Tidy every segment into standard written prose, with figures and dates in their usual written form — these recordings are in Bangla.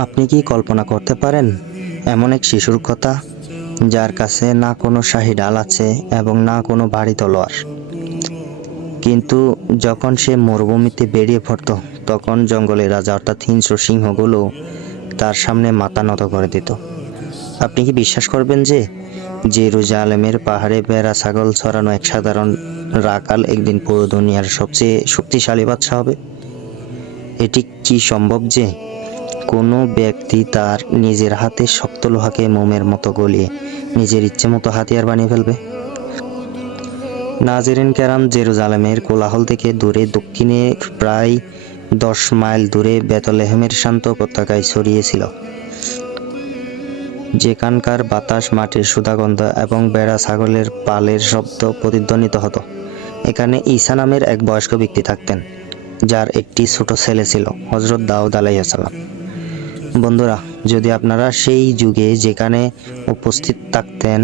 আপনি কি কল্পনা করতে পারেন এমন এক শিশুর কথা, যার কাছে না কোনো শাহী ঢাল আছে এবং না কোনো ভারী তলোয়ার, কিন্তু যখন সে মরুভূমিতে বেরিয়ে পড়ত তখন জঙ্গলের রাজা অর্থাৎ হিংস্র সিংহগুলো তার সামনে মাথা নত করে দিত। আপনি কি বিশ্বাস করবেন যে জেরুজালেমের পাহাড়ে ভেড়া ছাগল ছড়ানো এক সাধারণ রাখাল একদিন পুরো দুনিয়ার সবচেয়ে শক্তিশালী বাদশা হবে? এটি কি সম্ভব যে কোনো ব্যক্তি তার নিজের হাতে শক্ত লোহাকে মোমের মতো গলিয়ে নিজের ইচ্ছে মতো হাতিয়ার বানিয়ে ফেলবে? নাজেরিন কেরাম, জেরুজালেমের কোলাহল থেকে দূরে দক্ষিণে প্রায় 10 মাইল দূরে বেথলেহেমের শান্ত উপত্যকায় ছড়িয়েছিল, যেখানকার বাতাস মাটির সুধাগন্ধ এবং ভেড়া ছাগলের পালের শব্দ প্রতিধ্বনিত হতো। এখানে ঈসা নামের এক বয়স্ক ব্যক্তি থাকতেন, যার একটি ছোট ছেলে ছিল, হযরত দাউদ আলাইহিস সালাম। বন্ধুরা, যদি আপনারা সেই যুগে যেখানে উপস্থিত থাকতেন,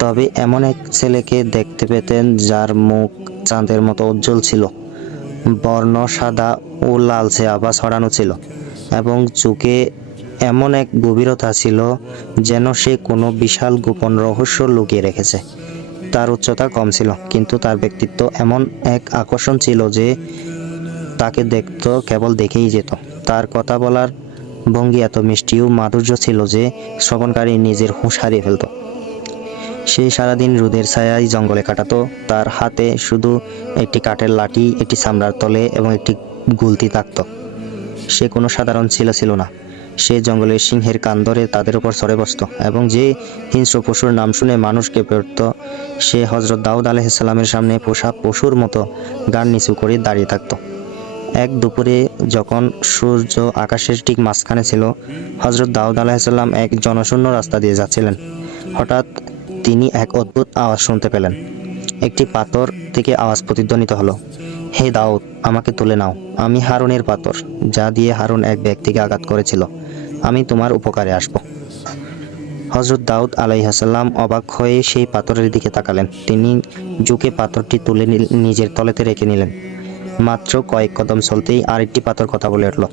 তবে এমন এক ছেলেকে দেখতে পেতেন যার মুখ চাঁদের মতো উজ্জ্বল ছিল, বর্ণ সাদা ও লালচে আভা ছড়ানো ছিল, এবং চোখে এমন এক গভীরতা ছিল যেন সে কোনো বিশাল গোপন রহস্য লুকিয়ে রেখেছে। তার উচ্চতা কম ছিল, কিন্তু তার ব্যক্তিত্ব এমন এক আকর্ষণ ছিল যে তাকে দেখতো কেবল দেখেই যেত। তার কথা বলার ভঙ্গি এত মিষ্টি ও মাধুর্য ছিল যে শ্রবণকারী নিজের হুঁশ হারিয়ে ফেলত। সে সারাদিন রোদের ছায়ায় জঙ্গলে কাটাতো। তার হাতে শুধু একটি কাঠের লাঠি, একটি চামড়ার তলে এবং একটি গুলতি থাকত। সে কোনো সাধারণ ছিল না। সে জঙ্গলের সিংহের কান ধরে তাদের উপর চড়ে বসত, এবং যে হিংস্র পশুর নাম শুনে মানুষ কেঁপে উঠত, সে হযরত দাউদ আলাইহিস সালামের সামনে পোষা পশুর মতো গান নিচু করে দাঁড়িয়ে থাকত। এক দুপুরে যখন সূর্য আকাশের ঠিক মাঝখানে ছিল, হযরত দাউদ আলাইহিস সালাম এক জনশূন্য রাস্তা দিয়ে যাচ্ছিলেন। হঠাৎ তিনি এক অদ্ভুত আওয়াজ শুনতে পেলেন। একটি পাথর থেকে আওয়াজ প্রতিধ্বনিত হলো, হে দাউদ, আমাকে তুলে নাও। আমি হারুনের পাথর, যা দিয়ে হারুন এক ব্যক্তিকে আঘাত করেছিল। আমি তোমার উপকারে আসব। হযরত দাউদ আলাইহিস সালাম অবাক হয়ে সেই পাথরের দিকে তাকালেন। তিনি ঝুঁকে পাথরটি তুলে নিজের তলেতে রেখে নিলেন। মাত্র কয়েক কদম চলতেই আরেকটি পাথর কথা বলে উঠল,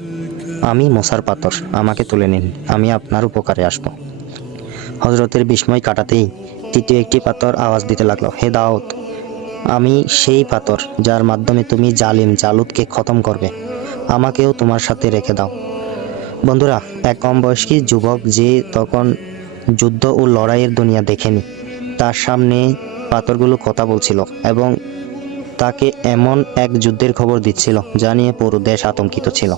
আমি মুসার পাথর, আমাকে তুলে নিন, আমি আপনার উপকারে আসব। হযরতের বিস্ময় কাটাতেই তৃতীয় একটি পাথর আওয়াজ দিতে লাগলো, হে দাউদ, আমি সেই পাথর যার মাধ্যমে তুমি জালিম জালুদকে খতম করবে, আমাকেও তোমার সাথে রেখে দাও। বন্ধুরা, এক কম বয়স্ক যুবক যে তখন যুদ্ধ ও লড়াইয়ের দুনিয়া দেখেনি, তার সামনে পাথরগুলো কথা বলছিল এবং তাকে এমন এক যুদ্ধের খবর দিচ্ছিল যা নিয়ে পুরো দেশ আতঙ্কিত ছিল।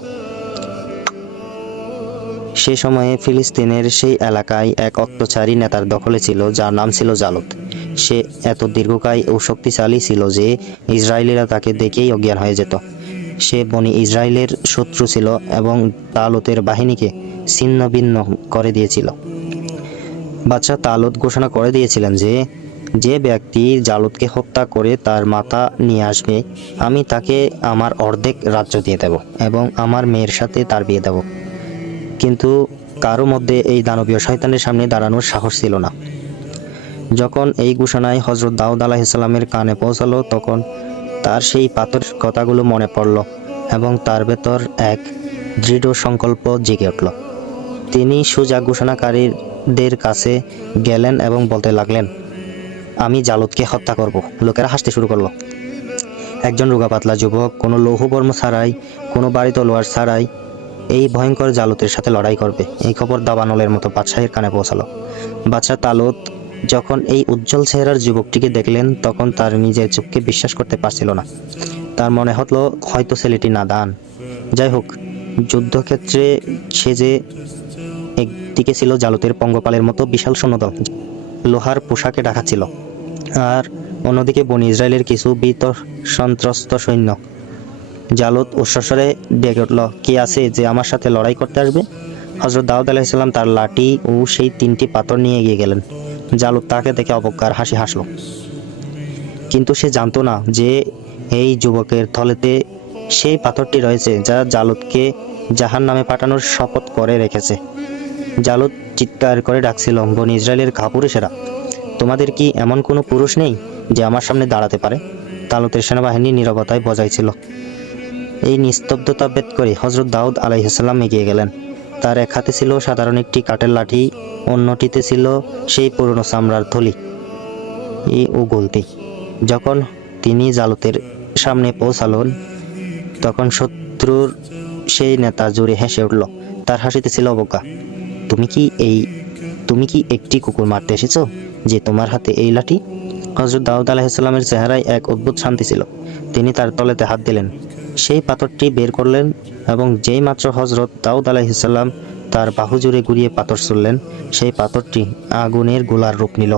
সে সময়ে ফিলিস্তিনের সেই এলাকায় এক অত্যাচারী নেতার দখলে ছিল, যার নাম ছিল জালুদ। সে এত দীর্ঘকায় ও শক্তিশালী ছিল যে ইসরায়েলিরা তাকে দেখেই অজ্ঞান হয়ে যেত। সে বনি ইসরায়েলের শত্রু ছিল এবং তালুতের বাহিনীকে ছিন্ন ভিন্ন করে দিয়েছিল। বাদশাহ তালুত ঘোষণা করে দিয়েছিলেন যে যে ব্যক্তি জালুদকে হত্যা করে তার মাথা নিয়ে আসবে, আমি তাকে আমার অর্ধেক রাজ্য দিয়ে দেব এবং আমার মেয়ের সাথে তার বিয়ে দেব। কিন্তু কারো মধ্যে এই দানবীয় শয়তানের সামনে দাঁড়ানোর সাহস ছিল না। যখন এই ঘোষণায় হযরত দাউদ আলাইহিস সালামের কানে পৌঁছালো, তখন তার সেই পাথরের কথাগুলো মনে পড়ল এবং তার ভেতর এক দৃঢ় সংকল্প জেগে উঠল। তিনি সোজা ঘোষণাকারীদের কাছে গেলেন এবং বলতে লাগলেন, আমি জালুদকে হত্যা করব। লোকেরা হাসতে শুরু করলো। একজন রোগা পাতলা যুবক, কোনো লৌহবর্ম ছাড়াই, কোনো বাড়ি তলোয়ার ছাড়াই এই ভয়ঙ্কর জালুতের সাথে লড়াই করবে। এই খবর দাবানলের মতো বাদশাহের কানে পৌঁছালো। বাদশাহ তালুত যখন এই উজ্জ্বল চেহারার যুবকটিকে দেখলেন, তখন তার নিজের চোখকে বিশ্বাস করতে পারছিল না। তার মনে হলো হয়তো ছেলেটি নাদান। যাই হোক, যুদ্ধক্ষেত্রে সে যে একদিকে ছিল জালুতের পঙ্গপালের মতো বিশাল সৈন্যদল, লোহার পোশাকে ঢাকা ছিল, আর অন্যদিকে বনি ইসরায়েলের কিছু ভীত সন্ত্রস্ত সৈন্য। জালুত উচ্চস্বরে ডেকে উঠল, কে আছে যে আমার সাথে লড়াই করতে আসবে? হযরত দাউদ আলাইহিস সালাম তার লাঠি ও সেই 3টি পাথর নিয়ে এগিয়ে গেলেন। জালুত তাকে দেখে অবজ্ঞার হাসি হাসল, কিন্তু সে জানতো না যে এই যুবকের থলেতে সেই পাথরটি রয়েছে যা জালুতকে জাহান্নামে পাঠানোর শপথ করে রেখেছে। জালুত চিৎকার করে ডাকছিল, বনি ইসরায়েলের কাপুরুষেরা, তোমাদের কি এমন কোনো পুরুষ নেই যে আমার সামনে দাঁড়াতে পারে? তালুতের সেনাবাহিনী নীরবতায় বজায় ছিল। এই নিস্তব্ধতা ভেদ করে হযরত দাউদ আলাইহিস সালাম এগিয়ে গেলেন। তার এক হাতে ছিল সাধারণ একটি কাঠের লাঠি, অন্যটিতে ছিল সেই পুরনো চামড়ার থলি ও গলতি। যখন তিনি জালুতের সামনে পৌঁছালেন তখন শত্রুর সেই নেতা জোরে হেসে উঠল। তার হাসিতে ছিল অবজ্ঞা। তুমি কি একটি কুকুর মারতে এসেছো যে তোমার হাতে এই লাঠি? হযরত দাউদ আলাইহিসসালামের চেহারায় এক অদ্ভুত শান্তি ছিল। তিনি তার তলেতে হাত দিলেন, সেই পাথরটি বের করলেন এবং যেই মাত্র হযরত দাউদ আলাইহিসসালাম তার বাহু জুড়ে ঘুরিয়ে পাথর ছুড়লেন, সেই পাথরটি আগুনের গোলার রূপ নিল।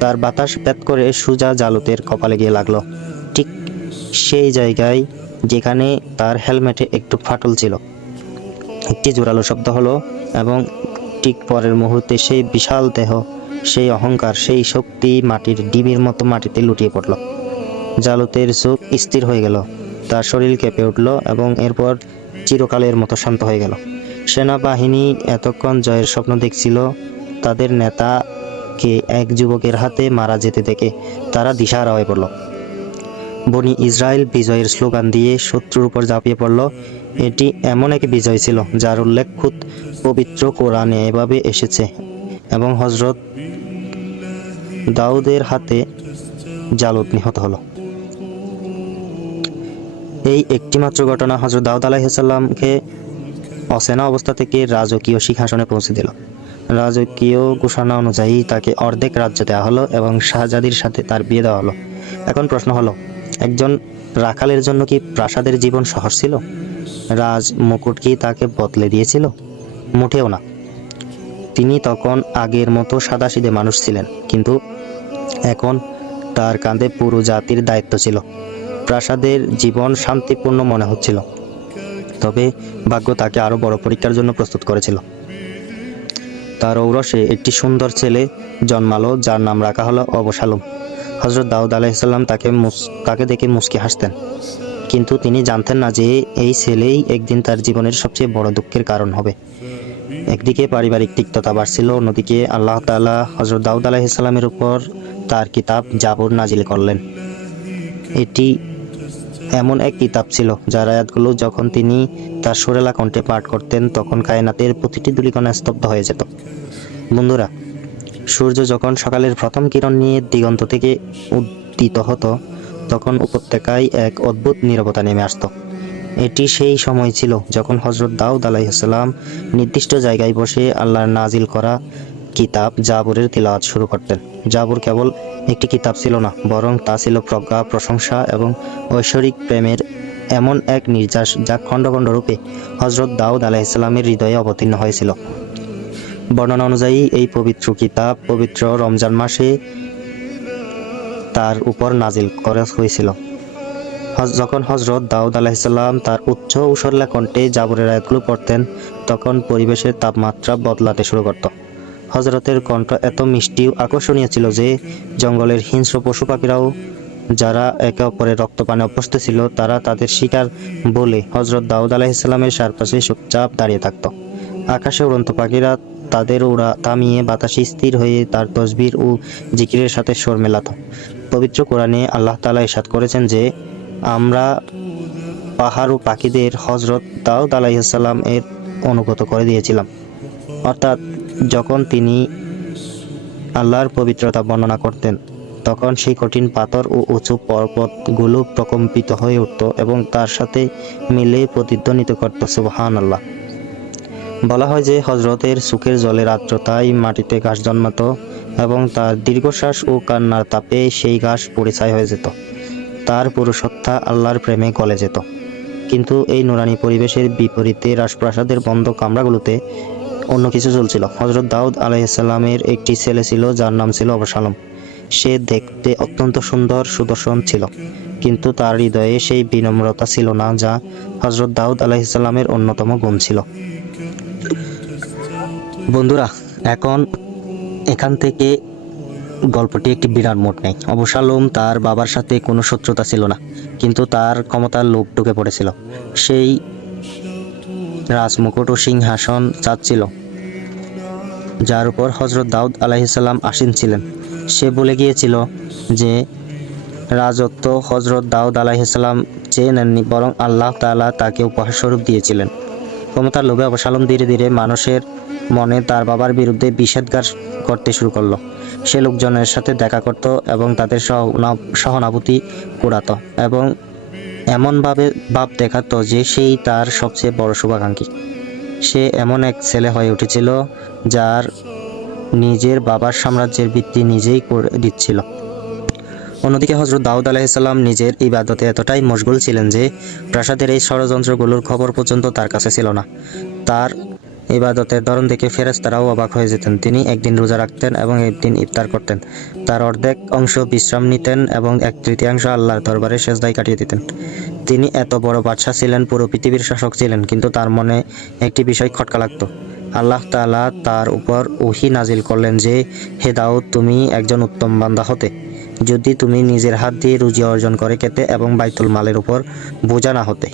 তার বাতাস ভেদ করে সোজা জালুতের কপালে গিয়ে লাগলো, ঠিক সেই জায়গায় যেখানে তার হেলমেটে একটু ফাটল ছিল। একটি জোরালো শব্দ হলো এবং ঠিক পরের মুহূর্তে সেই বিশাল দেহ, সেই অহংকার, সেই শক্তি মাটির ডিবির মতো মাটিতে লুটিয়ে পড়ল। জালুতের চোখ স্থির হয়ে গেল, তার শরীর কেঁপে উঠল এবং এরপর চিরকালের মতো শান্ত হয়ে গেল। সেনাবাহিনী এতক্ষণ জয়ের স্বপ্ন দেখছিল। তাদের নেতাকে এক যুবকের হাতে মারা যেতে দেখে তারা দিশাহারা হয়ে পড়ল। বনি ইসরায়েল বিজয়ের স্লোগান দিয়ে শত্রুর উপর ঝাঁপিয়ে পড়ল। এটি এমন এক বিজয় ছিল যার উল্লেখ খুদ পবিত্র কোরআনে এভাবে এসেছে এবং হযরত দাউদের হাতে জালুত নিহত হলো। এই একটিমাত্র ঘটনা হযরত দাউদ আলাইহিসসালামকে অচেনা অবস্থা থেকে রাজকীয় সিংহাসনে পৌঁছে দিল। রাজকীয় ঘোষণা অনুযায়ী তাকে অর্ধেক রাজ্য দেওয়া হলো এবং শাহজাদির সাথে তার বিয়ে দেওয়া হলো। এখন প্রশ্ন হলো, একজন রাখালের জন্য কি প্রাসাদের জীবন সহজ ছিল? রাজ মুকুট কি তাকে বদলে দিয়েছিল? মোটেও না। তিনি তখন আগের মতো সাদাসিধে মানুষ ছিলেন, কিন্তু এখন তার কাঁধে পুরো জাতির দায়িত্ব ছিল। প্রাসাদের জীবন শান্তিপূর্ণ মনে হচ্ছিল, তবে ভাগ্য তাকে আরো বড় পরীক্ষার জন্য প্রস্তুত করেছিল। তার ঔরসে একটি সুন্দর ছেলে জন্মালো, যার নাম রাখা হলো অবশালোম। হযরত দাউদ আলাইহিসসালাম তাকে দেখে মুচকি হাসতেন, কিন্তু তিনি জানতেন না যে এই ছেলেই একদিন তার জীবনের সবচেয়ে বড় দুঃখের কারণ হবে। একদিকে পারিবারিক তিক্ততা বাড়ছিল, অন্যদিকে আল্লাহ তাআলা হযরত দাউদ আলাইহিসসালামের উপর তার কিতাব জাবুর নাজিল করলেন। এটি এমন এক কিতাব ছিল যার আয়াতগুলো যখন তিনি তার সুরেলা কণ্ঠে পাঠ করতেন তখন কায়নাতের প্রতিটি ধূলিকণা স্তব্ধ হয়ে যেত। বন্ধুরা, সূর্য যখন সকালের প্রথম কিরণ নিয়ে দিগন্ত থেকে উদিত হতো তখন উপত্যকায় এক অদ্ভুত নীরবতা নেমে আসতো। এটি সেই সময় ছিল যখন হযরত দাউদ আলাইহিসসালাম নির্দিষ্ট জায়গায় বসে আল্লাহর নাজিল করা কিতাব জাবুরের তিলাওয়াত শুরু করতেন। জাবুর কেবল একটি কিতাব ছিল না, বরং তা ছিল প্রজ্ঞা, প্রশংসা এবং ঐশ্বরিক প্রেমের এমন এক নির্যাস যা খণ্ড খণ্ড রূপে হযরত দাউদ আলাইহিসসালামের হৃদয়ে অবতীর্ণ হয়েছিল। বর্ণনা অনুযায়ী এই পবিত্র কিতাব পবিত্র রমজান মাসে তার উপর নাজিল করা হয়েছিল। যখন হযরত দাউদ আলাইহিসসালাম তার উচ্চ ও সুরেলা কণ্ঠে জাবুরের আয়াতগুলো পড়তেন তখন পরিবেশের তাপমাত্রা বদলাতে শুরু করত। হযরতের কণ্ঠ এত মিষ্টি ও আকর্ষণীয় ছিল যে জঙ্গলের হিংস্র পশু পাখিরাও, যারা একে অপরের রক্তপানে অভ্যস্ত ছিল, তারা তাদের শিকার বলে হযরত দাউদ আলাইহিসসালামের চারপাশে চুপচাপ দাঁড়িয়ে থাকত। আকাশে উড়ন্ত পাখিরা তাদের উড়া থামিয়ে বাতাসে স্থির হয়ে তার তসবির ও জিকিরের সাথে সুর মেলাত। পবিত্র কোরআনে আল্লাহ তাআলা ইরশাদ করেছেন যে আমরা পাহাড় ও পাখিদের হযরত দাউদ আলাইহিসসালাম এর অনুগত করে দিয়েছিলাম। অর্থাৎ যখন তিনি আল্লাহর পবিত্রতা বর্ণনা করতেন তখন সেই কঠিন পাথর ও উঁচু পর্বতগুলো প্রকম্পিত হয়ে উঠত এবং তার সাথে মিলে প্রতিধ্বনিত করত সুবহানাল্লাহ। বলা হয় যে হযরতের চোখের জলের আর্দ্রতায় মাটিতে ঘাস জন্মাত এবং তার দীর্ঘশ্বাস ও কান্নার তাপে সেই ঘাস পুড়ে ছাই হয়ে যেত। তার পুরো সত্তা আল্লাহর প্রেমে গলে যেত। কিন্তু এই নুরানি পরিবেশের বিপরীতে রাজপ্রাসাদের বন্ধ কামরাগুলোতে অন্য কিছু চলছিল। হযরত দাউদ আলাইহিসসালামের একটি ছেলে ছিল যার নাম ছিল অবশালোম। সে দেখতে অত্যন্ত সুন্দর, সুদর্শন ছিল, কিন্তু তার হৃদয়ে সেই বিনম্রতা ছিল না যা হযরত দাউদ আলাইহিসসালামের অন্যতম গুণ ছিল। বন্ধুরা, এখান থেকে গল্পটি একটি বিরাট মোড় নেয়। অবশালোম তার বাবার সাথে কোনো শত্রুতা ছিল না, কিন্তু তার ক্ষমতার লোভ ঢুকে পড়েছিল। সেই রাজমুকুট ও সিংহাসন চাচ্ছিল যার উপর হযরত দাউদ আলাইহিসসালাম আসীন ছিলেন। সে বলে গিয়েছিল যে রাজত্ব হযরত দাউদ আলাইহিসসালাম চেয়ে নেননি, বরং আল্লাহ তাআলা তাকে উপহার স্বরূপ দিয়েছিলেন। ক্ষমতার লোভে অবসালম ধীরে ধীরে মানুষের মনে তার বাবার বিরুদ্ধে বিষেধগার করতে শুরু করলো। সে লোকজনের সাথে দেখা করত এবং তাদের সহানুভূতি কুড়াতো এবং এমনভাবে ভাব দেখাতো যে সেই তার সবচেয়ে বড় শুভাকাঙ্ক্ষী। সে এমন এক ছেলে হয়ে উঠেছিল যার নিজের বাবার সাম্রাজ্যের ভিত্তি নিজেই করে দিচ্ছিল। অন্যদিকে হযরত দাউদ আলাইহিসসালাম নিজের ইবাদতে এতটাই মশগুল ছিলেন যে প্রাসাদের এই ষড়যন্ত্রগুলোর খবর পর্যন্ত তার কাছে ছিল না। তার ইবাদতের ধরন দেখে ফেরেশতারাও অবাক হয়ে যেতেন। তিনি একদিন রোজা রাখতেন এবং একদিন ইফতার করতেন। তার অর্ধেক অংশ বিশ্রাম নিতেন এবং 1/3 আল্লাহর দরবারে সেজদায় কাটিয়ে দিতেন। তিনি এত বড় বাদশাহ ছিলেন, পুরো পৃথিবীর শাসক ছিলেন, কিন্তু তার মনে একটি বিষয় খটকা লাগতো। আল্লাহ তাআলা তার উপর ওহী নাজিল করলেন যে, হে দাউদ, তুমি একজন উত্তম বান্দা হতে যদি তুমি নিজের হাত দিয়ে রুজি অর্জন করে খেতে এবং বাইতুল মালের উপর বোঝা না হতে।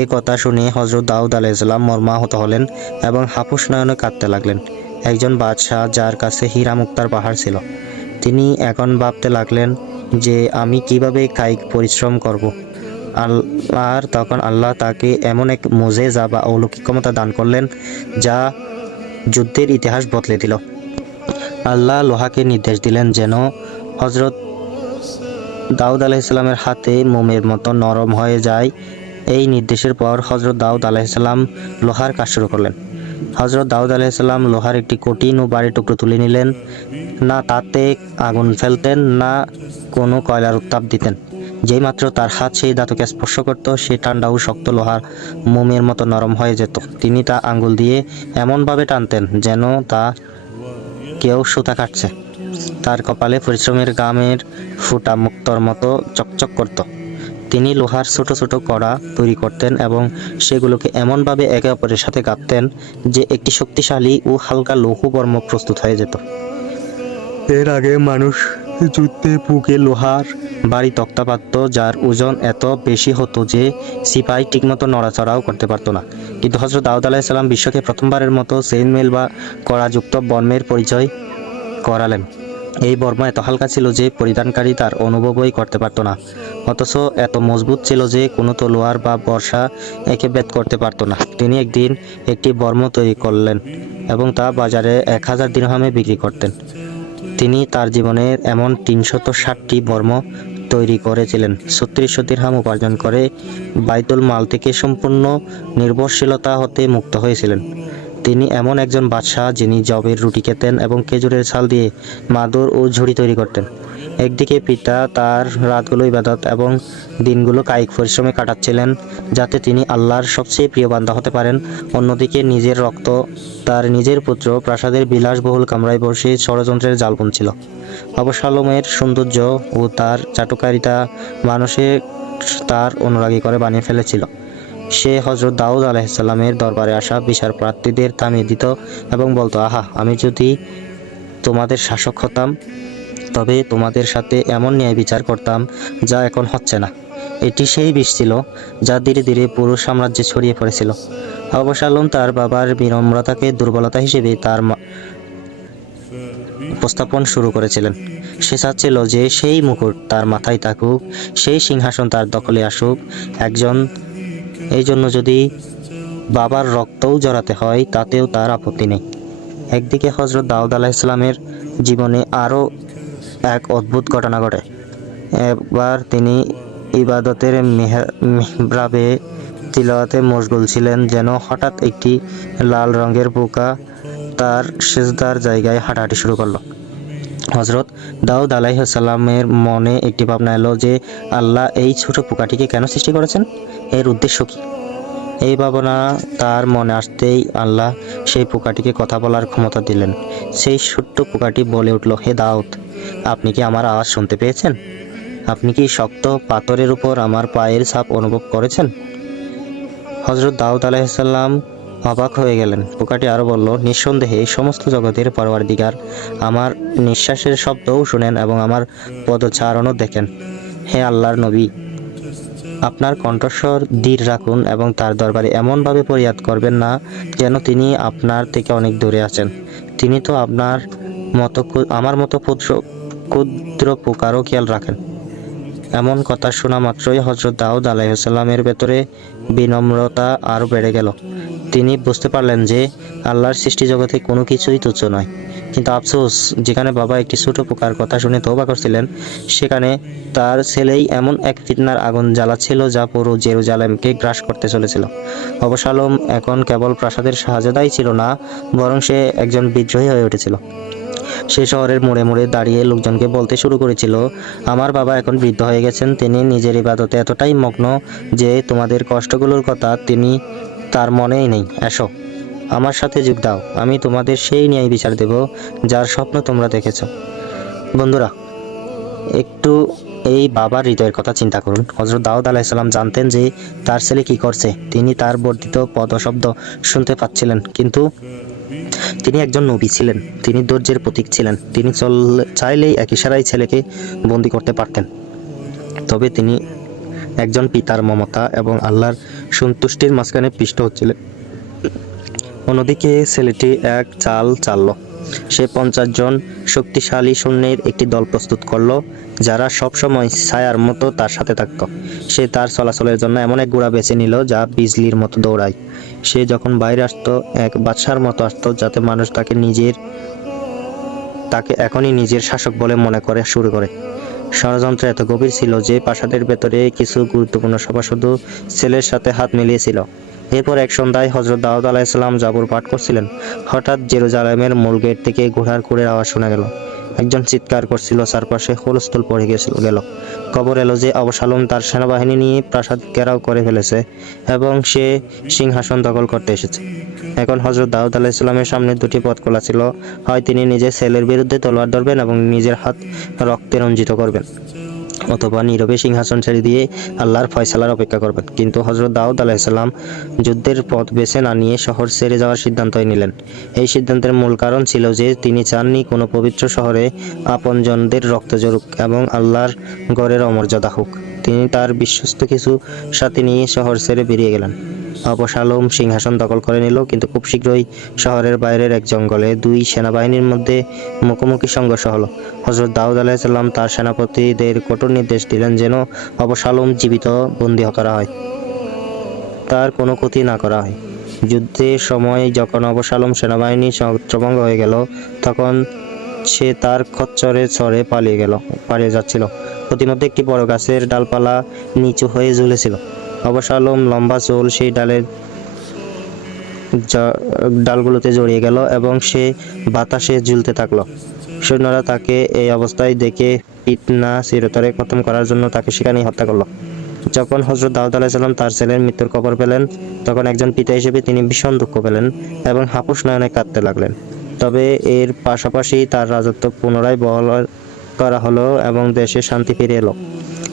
এই কথা শুনে হযরত দাউদ আলাইহিসসালাম মর্মাহত হলেন এবং হাপুস নয়নে কাঁদতে লাগলেন। একজন বাদশাহ যার কাছে হীরা মুক্তার পাহাড় ছিল, তিনি এখন ভাবতে লাগলেন যে আমি কিভাবে কায়িক পরিশ্রম করব। তখন আল্লাহ তাকে এমন এক মুজিজা বা অলৌকিক ক্ষমতা দান করলেন যা যুদ্ধের ইতিহাস বদলে দিল। আল্লাহ লোহাকে নির্দেশ দিলেন যেন হযরত দাউদ আলাইহিসসালামের হাতে মোমের মতো নরম হয়ে যায়। এই নির্দেশের পর হযরত দাউদ আলাইহিসসালাম লোহার কাজ শুরু করলেন। হযরত দাউদ আলাইহিসসালাম লোহার একটি কঠিন ও ভারী টুকরো তুলে নিলেন। না তাতে আগুন ফেলতেন, না কোনো কয়লার উত্তাপ দিতেন। যেইমাত্র তার হাত সেই ধাতুকে স্পর্শ করত, সে ঠান্ডা ও শক্ত লোহার মোমের মতো নরম হয়ে যেত। তিনি তা আঙ্গুল দিয়ে এমনভাবে টানতেন যেন তা কেউ সুতা কাটছে। তার কপালে পরিশ্রমের ঘামের ফোঁটা মুক্তোর মতো চকচক করত। তিনি লোহার ছোট ছোট কড়া তৈরি করতেন এবং সেগুলোকে এমনভাবে একে অপরের সাথে গাঁথতেন যে একটি শক্তিশালী ও হালকা লৌহ বর্ম প্রস্তুত হয়ে যেত। এর আগে মানুষ যুদ্ধে বুকে লোহার ভারী তক্তা পাতত, যার ওজন এত বেশি হতো যে সিপাহী ঠিকমতো নড়াচড়াও করতে পারত না। কিন্তু হযরত দাউদ আলাইহিসসালাম বিশ্বকে প্রথমবারের মতো চেইনমেল বা কড়াযুক্ত বর্মের পরিচয় করালেন। এই বর্ম এত হালকা ছিল যে পরিধানকারী তার অনুভবই করতে পারত না, অথচ এত মজবুত ছিল যে কোনো তলোয়ার বা বর্শা একে ভেদ করতে পারত না। তিনি একদিন একটি বর্ম তৈরি করলেন এবং তা বাজারে 1000 দিরহামে বিক্রি করতেন। তিনি তার জীবনের এমন 360টি বর্ম তৈরি করেছিলেন। 3600 দিরহাম উপার্জন করে বাইতুল মাল থেকে সম্পূর্ণ নির্ভরশীলতা হতে মুক্ত হয়েছিলেন। তিনি এমন একজন বাদশাহ যিনি জবের রুটি খেতেন এবং খেজুরের ছাল দিয়ে মাদুর ও ঝুড়ি তৈরি করতেন। একদিকে পিতা তার রাতগুলো ইবাদত এবং দিনগুলো কায়িক পরিশ্রমে কাটাচ্ছিলেন যাতে তিনি আল্লাহর সবচেয়ে প্রিয় বান্দা হতে পারেন। অন্যদিকে নিজের রক্ত তার নিজের পুত্র প্রাসাদের বিলাসবহুল কামরায় বসে ষড়যন্ত্রের জাল বুনছিল। অবসালমের সৌন্দর্য ও তার চাটুকারিতা মানুষের তার অনুরাগী করে বানিয়ে ফেলেছিল। সে হযরত দাউদ আলাইহিসসালামের দরবারে আসা বিচার প্রার্থীদের থামিয়ে দিত এবং বলতো, আহা, আমি যদি তোমাদের শাসক হতাম তবে তোমাদের সাথে এমন ন্যায় বিচার করতাম যা এখন হচ্ছে না। এটি সেই বিষ ছিল যা ধীরে ধীরে পুরো সাম্রাজ্যে ছড়িয়ে পড়েছিল। অবসালম তার বাবার বিনম্রতাকে দুর্বলতা হিসেবে তার উপস্থাপন শুরু করেছিলেন। সে চাচ্ছিল যে সেই মুকুট তার মাথায় থাকুক, সেই সিংহাসন তার দখলে আসুক। এই জন্য যদি বাবার রক্তও জড়াতে হয় তাতেও তার আপত্তি নেই। একদিকে হযরত দাউদ আলাইহিসসালামের জীবনে আরও এক অদ্ভুত ঘটনা ঘটে। একবার তিনি ইবাদতের মিহরাবে তিলাওয়াতে মশগুল ছিলেন, যেন হঠাৎ একটি লাল রঙের পোকা তার সিজদার জায়গায় হাঁটাহাঁটি শুরু করলো। হযরত দাউদ আলাইহিসসালামের মনে একটি ভাবনা এলো যে আল্লাহ এই ছোট পোকাটিকে কেন সৃষ্টি করেছেন, এর উদ্দেশ্য কি? এই ভাবনা তার মনে আসতেই আল্লাহ সেই পোকাটিকে কথা বলার ক্ষমতা দিলেন। সেই ছোট্ট পোকাটি বলে উঠল, হে দাউদ, আপনি কি আমার আওয়াজ শুনতে পেয়েছেন? আপনি কি শক্ত পাথরের উপর আমার পায়ের ছাপ অনুভব করেছেন? হযরত দাউদ আলাইহিসসালাম অবাক হয়ে গেলেন। পোকাটি আরো বলল, নিঃসন্দেহে সমস্ত জগতের পরওয়ারদিগার আমার নিঃশ্বাসের শব্দও শুনেন এবং আমার পদচারণও দেখেন। হে আল্লাহর নবী, আপনার কণ্ঠস্বর ধীর রাখুন এবং তার দরবারে এমনভাবে ফরিয়াদ করবেন না যেন তিনি আপনার থেকে অনেক দূরে আছেন। তিনি তো আমার মতো ক্ষুদ্র পোকারও খেয়াল রাখেন। এমন কথা শোনা মাত্রই হযরত দাউদ আলাইহিসসালামের ভেতরে বিনম্রতা আরও বেড়ে গেল। তিনি বুঝতে পারলেন যে আল্লাহর সৃষ্টি জগতে কোনো কিছুই তুচ্ছ নয়। কিন্তু আফসোস, যেখানে বাবা একটি ছোট পোকার কথা শুনে তওবা করছিলেন, সেখানে তার ছেলেই এমন এক ফিতনার আগুন জ্বালাচ্ছিল যা পুরো জেরুজালেমকে গ্রাস করতে চলেছিল। অবশালোম এখন কেবল প্রাসাদের শাহজাদাই ছিল না, বরং সে একজন বিদ্রোহী হয়ে উঠেছিল। সে শহরের মোড়ে মোড়ে দাঁড়িয়ে লোকজনকে বলতে শুরু করেছিল, আমার বাবা এখন বৃদ্ধ হয়ে গেছেন, তিনি নিজের ইবাদতে এতটাই মগ্ন যে তোমাদের কষ্টগুলোর কথা তিনি তার মনেই নেই। এসো, আমার সাথে যোগ দাও, আমি তোমাদের সেই ন্যায় বিচার দেব যার স্বপ্ন তোমরা দেখেছ। বন্ধুরা, একটু এই বাবার হৃদয়ের কথা চিন্তা করুন। হযরত দাউদ আলাইহিস সালাম জানতেন যে তার ছেলে কি করছে। তিনি তার বর্ধিত পদশব্দ শুনতে পাচ্ছিলেন, কিন্তু তিনি একজন নবী ছিলেন, তিনি ধৈর্যের প্রতীক ছিলেন। তিনি চাইলেই এক ইশারায় ছেলেকে বন্দী করতে পারতেন। তবে তিনি একজন পিতার মমতা এবং আল্লাহর সন্তুষ্টির মাঝখানে পিষ্ট হচ্ছিলেন। অন্যদিকে ছেলেটি এক চাল চালল। সে 50 জন শক্তিশালী সৈন্যের একটি দল প্রস্তুত করলো, যারা সবসময় ছায়ার মতো তার সাথে থাকত। সে তার চলাচলের জন্য এমন এক ঘোড়া বেছে নিল যা বিজলির মতো দৌড়ায়। সে যখন বাইরে আসতো, এক বাদশার মতো আসতো, যাতে মানুষ তাকে এখনই নিজের শাসক বলে মনে করে শুরু করে। ষড়যন্ত্র এত গভীর ছিল যে প্রাসাদের ভেতরে কিছু গুরুত্বপূর্ণ সভাসদ ছেলের সাথে হাত মিলিয়েছিল। এরপর এক সন্ধ্যায় হযরত দাউদ আলাইহিস সালাম জাবুর পাঠ করছিলেন। হঠাৎ জেরুজালেমের মূল গেট থেকে ঘোড়ার কুড়ের আওয়াজ শোনা গেল। একজন চিৎকার করছিল, চারপাশে হুলস্থুল পড়ে গেল। খবর এলো যে অবশালোম তার সেনাবাহিনী নিয়ে প্রাসাদ ঘেরাও করে ফেলেছে এবং সে সিংহাসন দখল করতে এসেছে। এখন হযরত দাউদ আলাইহিস সালামের সামনে দুটি পথ খোলা ছিল। হয় তিনি নিজের ছেলের বিরুদ্ধে তলোয়ার ধরবেন এবং নিজের হাত রক্তে রঞ্জিত করবেন, অথবা নীরবে সিংহাসন ছেড়ে দিয়ে আল্লাহর ফয়সালার অপেক্ষা করবেন। কিন্তু হযরত দাউদ আলাইহিস সালাম যুদ্ধের পথ বেছে না নিয়ে শহর ছেড়ে যাওয়ার সিদ্ধান্তই নিলেন। এই সিদ্ধান্তের মূল কারণ ছিল যে তিনি চাননি কোনো পবিত্র শহরে আপনজনদের রক্ত ঝরুক এবং আল্লাহর ঘরের অমর্যাদা হোক। তিনি তার বিশ্বস্ত কিছু সাথী নিয়ে শহর ছেড়ে বেরিয়ে গেলেন। অবশালোম সিংহাসন দখল করে নিল, কিন্তু খুব শীঘ্রই শহরের বাইরের এক জঙ্গলে দুই সেনাবাহিনীর মধ্যে মুখোমুখি সংঘর্ষ হলো। হযরত দাউদ আলাইহিস সালাম তার সেনাপতিদের কঠোর নির্দেশ দিলেন যেন অবশালোম জীবিত বন্দী করা হয়, তার কোনো ক্ষতি না করা হয়। যুদ্ধের সময় যখন অবশালোম সেনাবাহিনীর ছত্রভঙ্গ হয়ে গেল, তখন সে তার খচ্চরে চড়ে পালিয়ে যাচ্ছিল। প্রতিমধ্যে একটি বড় গাছের ডালপালা নিচু হয়ে ঝুলেছিল। অবশালোম লম্বা চুল সেই ডালগুলোতে জড়িয়ে গেল এবং সে বাতাসে ঝুলতে থাকলো। সৈন্যরা তাকে এই অবস্থায় দেখে ফিতনা চিরতরে খতম করার জন্য তাকে সেখানেই হত্যা করলো। যখন হযরত দাউদ আলাইহিস সালাম তার ছেলের মৃত্যুর খবর পেলেন, তখন একজন পিতা হিসেবে তিনি ভীষণ দুঃখ পেলেন এবং হাপুস নয়নে কাঁদতে লাগলেন। তবে এর পাশাপাশি তার রাজত্ব পুনরায় বহাল করা হলো এবং দেশে শান্তি ফিরে এলো।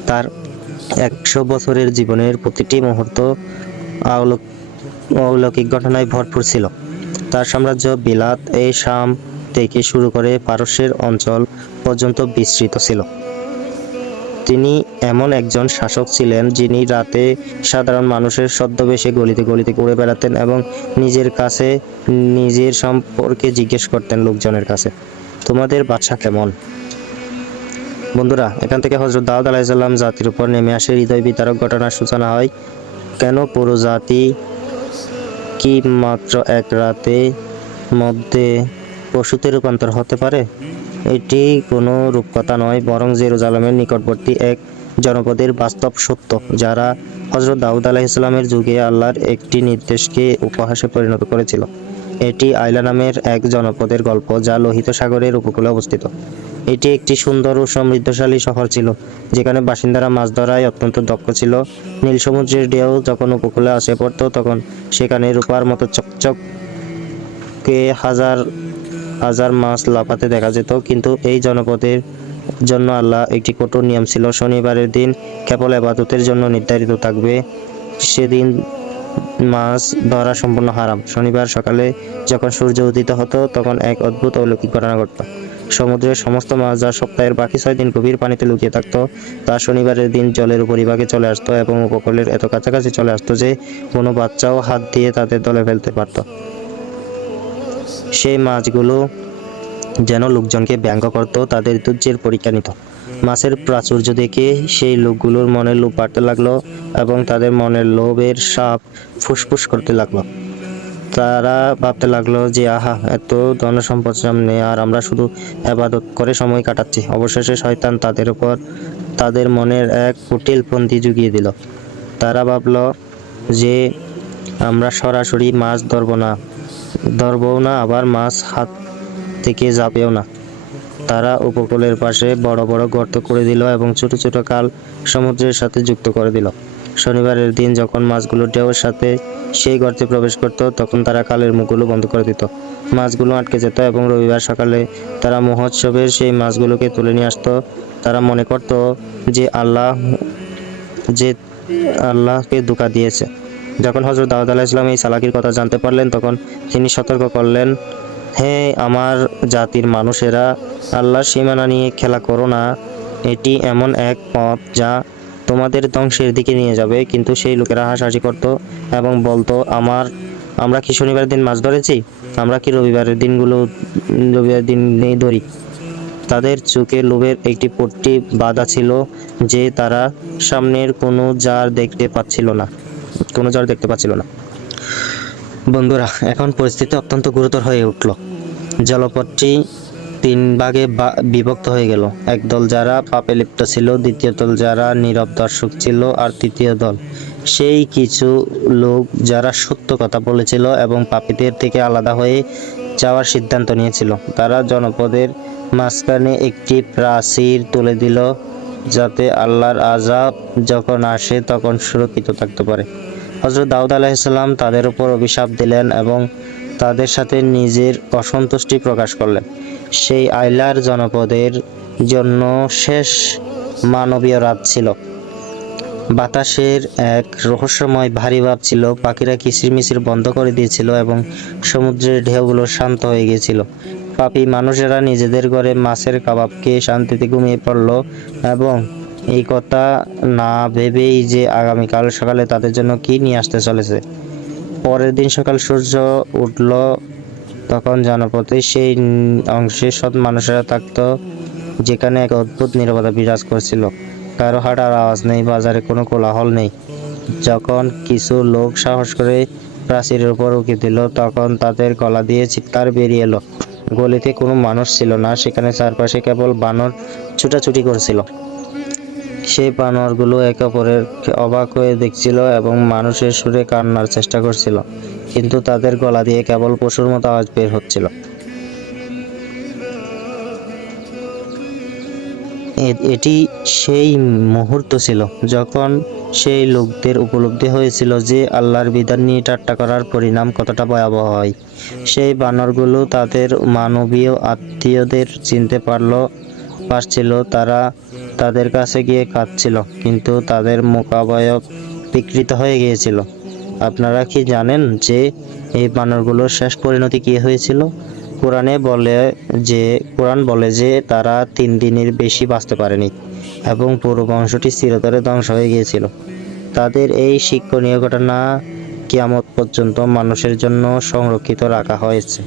তার 100 বছরের জীবনের প্রতিটি মুহূর্ত অলৌকিক ঘটনায় ভরপুর ছিল। তার সাম্রাজ্য বিলাত শাম থেকে শুরু করে পারস্যের অঞ্চল পর্যন্ত বিস্তৃত ছিল। তিনি এমন একজন শাসক ছিলেন যিনি রাতে সাধারণ মানুষের ছদ্মবেশে গলিতে গলিতে ঘুরে বেড়াতেন এবং নিজের সম্পর্কে জিজ্ঞেস করতেন লোকজনের কাছে, তোমাদের বাদশা কেমন? বন্ধুরা, এখান থেকে হযরত দাউদ আলাইহিস সালাম জাতির উপর নেমে আসে হৃদয় বিতারক ঘটনার সূচনা হয়। কেন পুরো জাতি কি মাত্র এক রাতে মধ্যে পশুতে রূপান্তর হতে পারে? এটি কোনো রূপকথা নয়, বরং জেরুজালেমের নিকটবর্তী এক জনপদের বাস্তব সত্য, যারা হযরত দাউদ আলাইহিস সালামের যুগে আল্লাহর একটি নির্দেশকে উপহাসে পরিণত করেছিল। এটি আইলা নামের এক জনপদের গল্প, যা লোহিত সাগরের উপকূলে অবস্থিত। এটি একটি সুন্দর ও সমৃদ্ধশালী শহর ছিল, যেখানে বাসিন্দারা মাছ ধরায় অত্যন্ত দক্ষ ছিল। নীল সমুদ্রের ঢেউ যখন উপকূলে আসে পড়ত, তখন সেখানে রূপার মতো চকচকে হাজার হাজার মাছ লাফাতে দেখা যেত। কিন্তু এই জনপদের জন্য আল্লাহ একটি কঠোর নিয়ম ছিল। শনিবারের দিন কেবল ইবাদতের জন্য নির্ধারিত থাকবে। সেদিন মাছ ধরা সম্পূর্ণ হারাম। শনিবার সকালে যখন সূর্য উদিত হতো, তখন এক অদ্ভুত অলৌকিক ঘটনা ঘটত। সমুদ্রের সমস্ত মাছ, যা সপ্তাহের বাকি 6 দিন গভীর পানিতে লুকিয়ে থাকত, তা শনিবারের দিন জলের উপরিভাগে চলে আসতো এবং উপকূলের এত কাছাকাছি চলে আসতো যে কোনো বাচ্চাও হাত দিয়ে তাদের দলে ফেলতে পারত। সেই মাছগুলো যেন লোকজনকে ব্যঙ্গ করত, তাদের ধৈর্যের পরীক্ষা নিত। মাছের প্রাচুর্য দেখে সেই লোকগুলোর মনের লোভ বাড়তে লাগলো এবং তাদের মনের লোভের সাপ ফুসফুস করতে লাগলো। তারা ভাবতে লাগলো যে আহা, এত ধনসম্পদ সামনে আর আমরা শুধু ইবাদত করে সময় কাটাচ্ছি। অবশেষে শয়তান তাদের উপর তাদের মনের এক কুটিল পন্থী জুগিয়ে দিল। তারা ভাবলো যে আমরা সরাসরি মাছ ধরবও না, আবার মাছ হাত থেকে যাবেও না। তারা উপকূলের পাশে বড় বড় গর্ত করে দিল এবং ছোট ছোট খাল সমুদ্রের সাথে যুক্ত করে দিল। শনিবারের দিন যখন মাছগুলো ঢেউয়ের সাথে সেই গর্তে প্রবেশ করত, তখন তারা খালের মুখগুলো বন্ধ করে দিত। মাছগুলো আটকে যেত এবং রবিবার সকালে তারা মহোৎসবের সেই মাছগুলোকে তুলে নিয়ে আসতো। তারা মনে করত যে আল্লাহকে ধোঁকা দিয়েছে। যখন হযরত দাউদ আলাইহিস সালাম এই চালাকির কথা জানতে পারলেন, তখন তিনি সতর্ক করলেন, হে আমার জাতির মানুষেরা, আল্লাহর সীমানা নিয়ে খেলা করো না। এটি এমন এক পথ যা তোমাদের ধ্বংসের দিকে নিয়ে যাবে। কিন্তু সেই লোকেরা হাসাহাসি করত এবং বলতো, আমরা কি শনিবারের দিন মাছ ধরেছি? আমরা কি রবিবারের দিনেই ধরি? তাদের চোখে লোভের একটি পট্টি বাঁধা ছিল যে তারা সামনের কোনো জার দেখতে পাচ্ছিল না। বন্ধুরা, এখন পরিস্থিতি অত্যন্ত গুরুতর হয়ে উঠল। জলপথটি 3 ভাগে বিভক্ত হয়ে গেল। এক দল যারা পাপে লিপ্ত ছিল, দ্বিতীয় দল যারা নীরব দর্শক ছিল, আর তৃতীয় দল সেই কিছু লোক যারা সত্য কথা বলেছিল এবং পাপীদের থেকে আলাদা হয়ে যাওয়ার সিদ্ধান্ত নিয়েছিল। তারা জনপদের মাঝখানে একটি প্রাচীর তুলে দিল, যাতে আল্লাহর আযাব যখন আসে তখন সুরক্ষিত থাকতে পারে। হযরত দাউদ আলাইহিস সালাম তাদের উপর অভিশাপ দিলেন এবং তাদের সাথে নিজের অসন্তুষ্টি প্রকাশ করলেন। সেই আইলার জনপদের জন্য শেষ মানবীয় রাত ছিল। বাতাসের এক রহস্যময় ভারী ভাব ছিল, পাখিরা কিচিরমিচির বন্ধ করে দিয়েছিল এবং সমুদ্রের ঢেউগুলো শান্ত হয়ে গিয়েছিল। পাপী মানুষেরা নিজেদের ঘরে মাছের কাবাব খেয়ে শান্তিতে ঘুমিয়ে পড়ল এবং এই কথা না ভেবেই যে আগামীকাল সকালে তাদের জন্য কি নিয়ে আসতে চলেছে। পরের দিন সকাল সূর্য উঠল, তখন জনপদের সেই অংশে সৎ মানুষেরা থাকত যেখানে এক অদ্ভুত নীরবতা বিরাজ করছিল। কারো হাঁটার আওয়াজ নেই, বাজারে কোনো কোলাহল নেই। যখন কিছু লোক সাহস করে প্রাচীরের উপর উঁকি দিল, তখন তাদের গলা দিয়ে চিৎকার বেরিয়ে এলো। গলিতে কোনো মানুষ ছিল না, সেখানে চারপাশে কেবল বানর ছুটাছুটি করছিল। সেই বানরগুলো একে অপরের অবাক হয়ে দেখছিল এবং মানুষের সুরে কান্নার চেষ্টা করছিল, কিন্তু তাদের গলা দিয়ে কেবল পশুর মতো আওয়াজ বের হচ্ছিল। এটি সেই মুহূর্ত ছিল যখন সেই লোকদের উপলব্ধি হয়েছিল যে আল্লাহর বিধান নিয়ে ঠাট্টা করার পরিণাম কতটা ভয়াবহ হয়। সেই বানরগুলো তাদের মানবীয় আত্মীয়দের চিনতে পারছিল। তারা তাদের কাছে গিয়ে কাঁদছিল, কিন্তু তাদের মুখাবয়ব বিকৃত হয়ে গিয়েছিল। আপনারা কি জানেন যে এই বানরগুলোর শেষ পরিণতি কি হয়েছিল? কোরআন বলে যে তারা 3 দিনের বেশি বাঁচতে পারেনি এবং পুরো বংশটি চিরতরে ধ্বংস হয়ে গিয়েছিল। তাদের এই শিক্ষণীয় ঘটনা কিয়ামত পর্যন্ত মানুষের জন্য সংরক্ষিত রাখা হয়েছে।